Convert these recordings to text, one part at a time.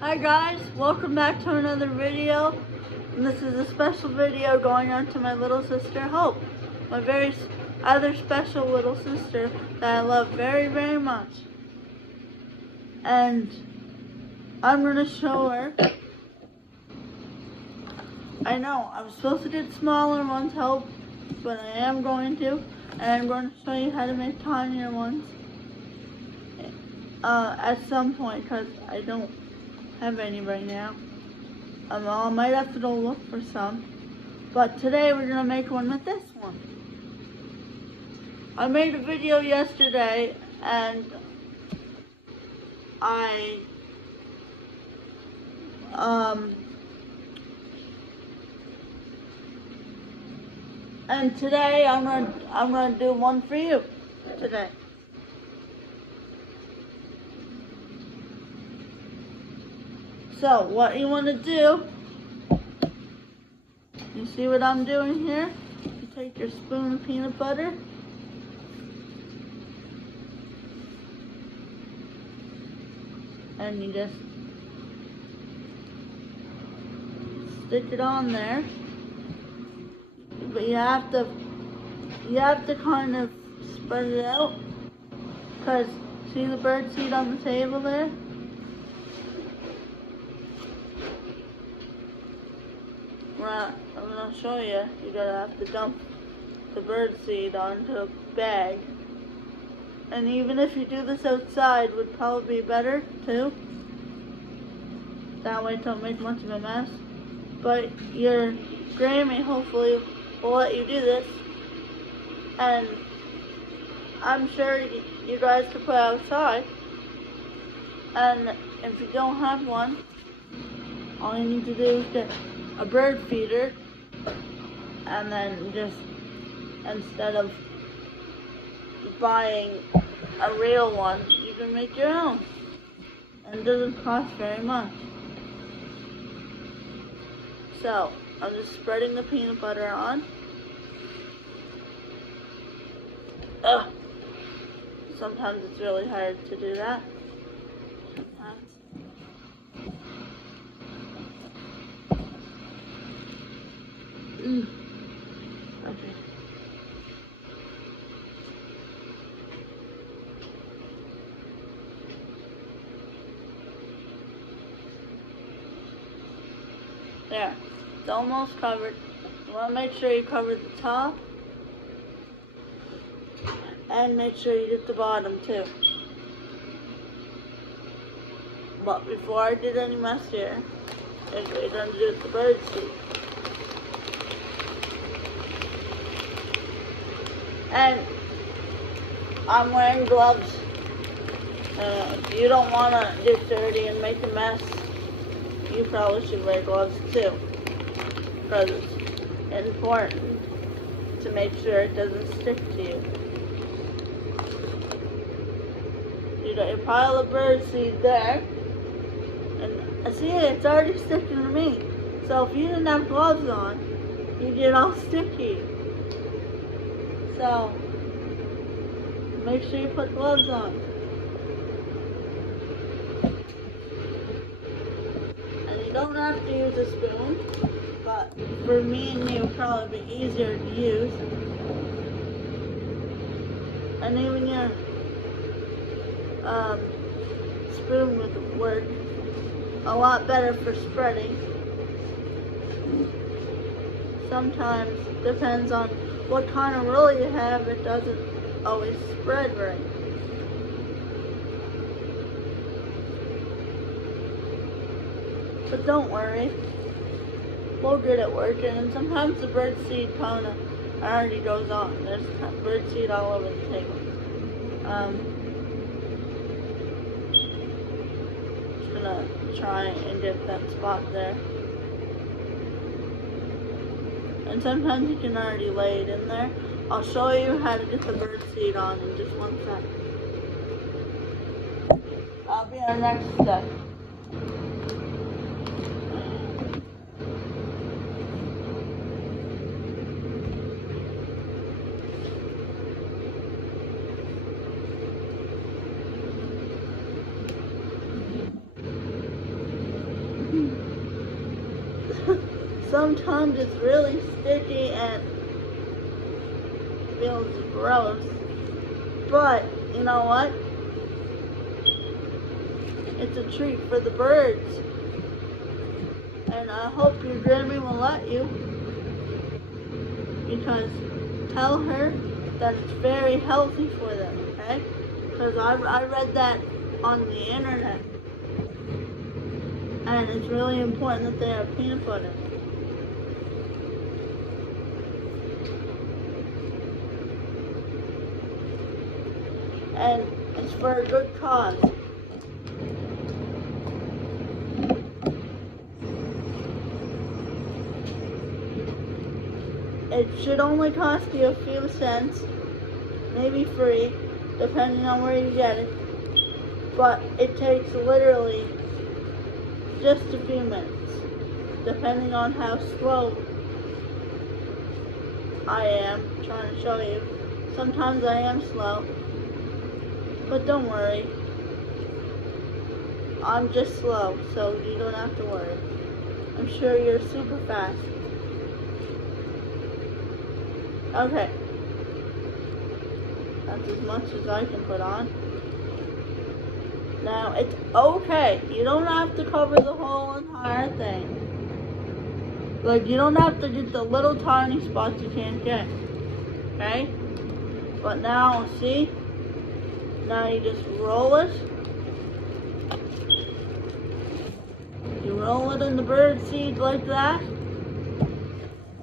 Hi guys, welcome back to another video. And this is a special video going on to my little sister Hope, my other special little sister that I love very, very much. And I'm going to show her. I know, I was supposed to get smaller ones, Hope, but I am going to. And I'm going to show you how to make tinier ones at some point, because I don't have any right now. I might have to go look for some. But today we're going to make one with this one. I made a video yesterday and and today I'm gonna do one for you today. So what you want to do, you see what I'm doing here? You take your spoon of peanut butter, and you just stick it on there. But you have to kind of spread it out, because see the bird seed on the table there? I'm gonna show you. You're gonna have to dump the bird seed onto a bag. And even if you do this outside, would probably be better too. That way it don't make much of a mess. But your Grammy hopefully will let you do this. And I'm sure you guys can put outside. And if you don't have one, all you need to do is get a bird feeder, and then just, instead of buying a real one, you can make your own. And it doesn't cost very much. So, I'm just spreading the peanut butter on. Ugh. Sometimes it's really hard to do that. Sometimes. Okay. There. It's almost covered. You want to make sure you cover the top. And make sure you get the bottom too. But before I did any mess here, I'm going to do the bird seed. And I'm wearing gloves. If you don't want to get dirty and make a mess, you probably should wear gloves too. Because it's important to make sure it doesn't stick to you. You got your pile of bird seed there. And I see it's already sticking to me. So if you didn't have gloves on, you'd get all sticky. So, make sure you put gloves on. And you don't have to use a spoon, but for me and you, it would probably be easier to use. And even your spoon would work a lot better for spreading. Sometimes, depends on what kind of roll you have, it doesn't always spread right. But don't worry, we'll get it working. And sometimes the bird seed kind of already goes on. There's bird seed all over the table. Just gonna try and get that spot there. And sometimes you can already lay it in there. I'll show you how to get the bird seed on in just one second. I'll be our next step. sometimes it's really sticky and feels gross. But you know what? It's a treat for the birds. And I hope your Grammy will let you. Because tell her that it's very healthy for them, okay? Because I read that on the internet. And it's really important that they have peanut butter. And it's for a good cause. It should only cost you a few cents, maybe free, depending on where you get it. But it takes literally just a few minutes, depending on how slow I am trying to show you. Sometimes I am slow, but don't worry. I'm just slow, so you don't have to worry. I'm sure you're super fast. Okay. That's as much as I can put on. Now, it's okay. You don't have to cover the whole entire thing. Like, you don't have to get the little tiny spots you can't get. Okay? But now, see? Now you just roll it. You roll it in the bird seed like that.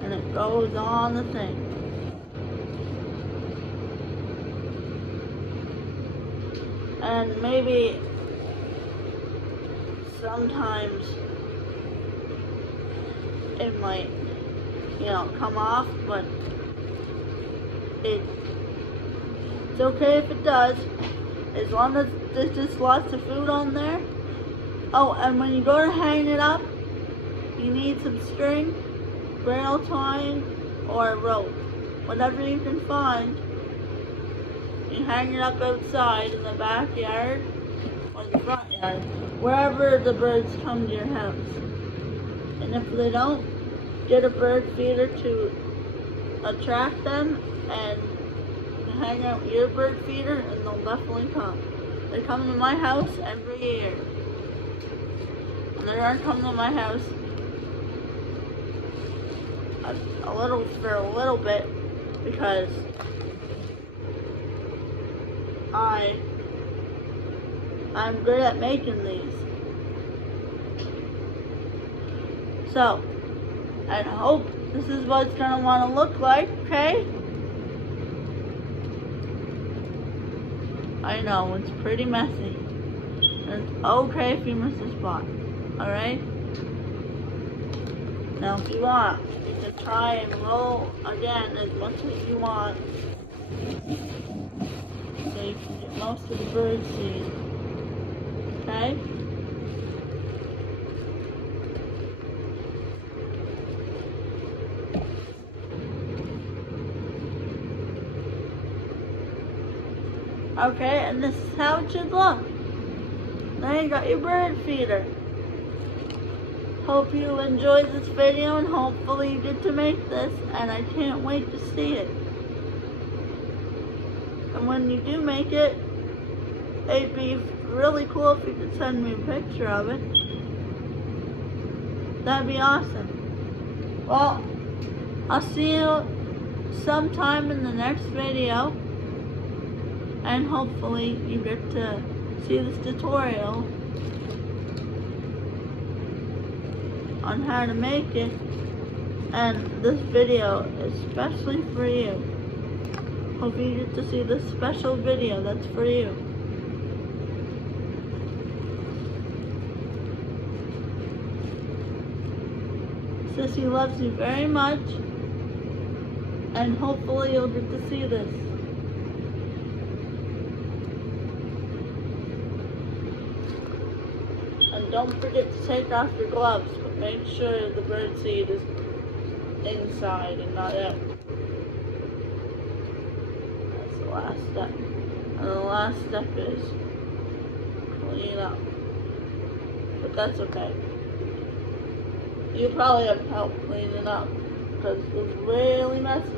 And it goes on the thing. And maybe sometimes it might, come off, but it's okay if it does, as long as there's just lots of food on there. Oh, and when you go to hang it up, you need some string, braille twine, or a rope, whatever you can find. You hang it up outside in the backyard or the front yard, wherever the birds come to your house. And if they don't, get a bird feeder to attract them and hang out your bird feeder, and they'll definitely come. They come to my house every year. And they aren't coming to my house for a little bit because I'm good at making these. So, I hope this is what it's going to want to look like, okay? I know, it's pretty messy. And it's okay if you miss a spot, alright? Now, if you want, you can try and roll again as much as you want. So you can get most of the bird seed. Okay? Okay, and this is how it should look. Now you got your bird feeder. Hope you enjoyed this video and hopefully you get to make this, and I can't wait to see it. And when you do make it, it'd be really cool if you could send me a picture of it. That'd be awesome. Well, I'll see you sometime in the next video. And hopefully you get to see this tutorial on how to make it. And this video is especially for you. Hope you get to see this special video that's for you. Sissy loves you very much, and hopefully you'll get to see this. And don't forget to take off your gloves, but make sure the bird seed is inside and not out. That's the last step. And the last step is clean up. But that's okay. you probably have to help clean it up because it's really messy.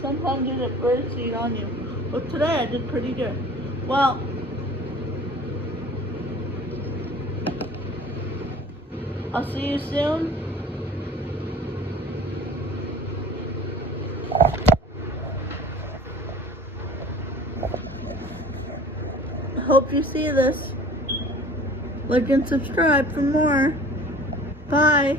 Sometimes you get bird seed on you, but today I did pretty good. Well, I'll see you soon. Hope you see this. Like and subscribe for more. Bye.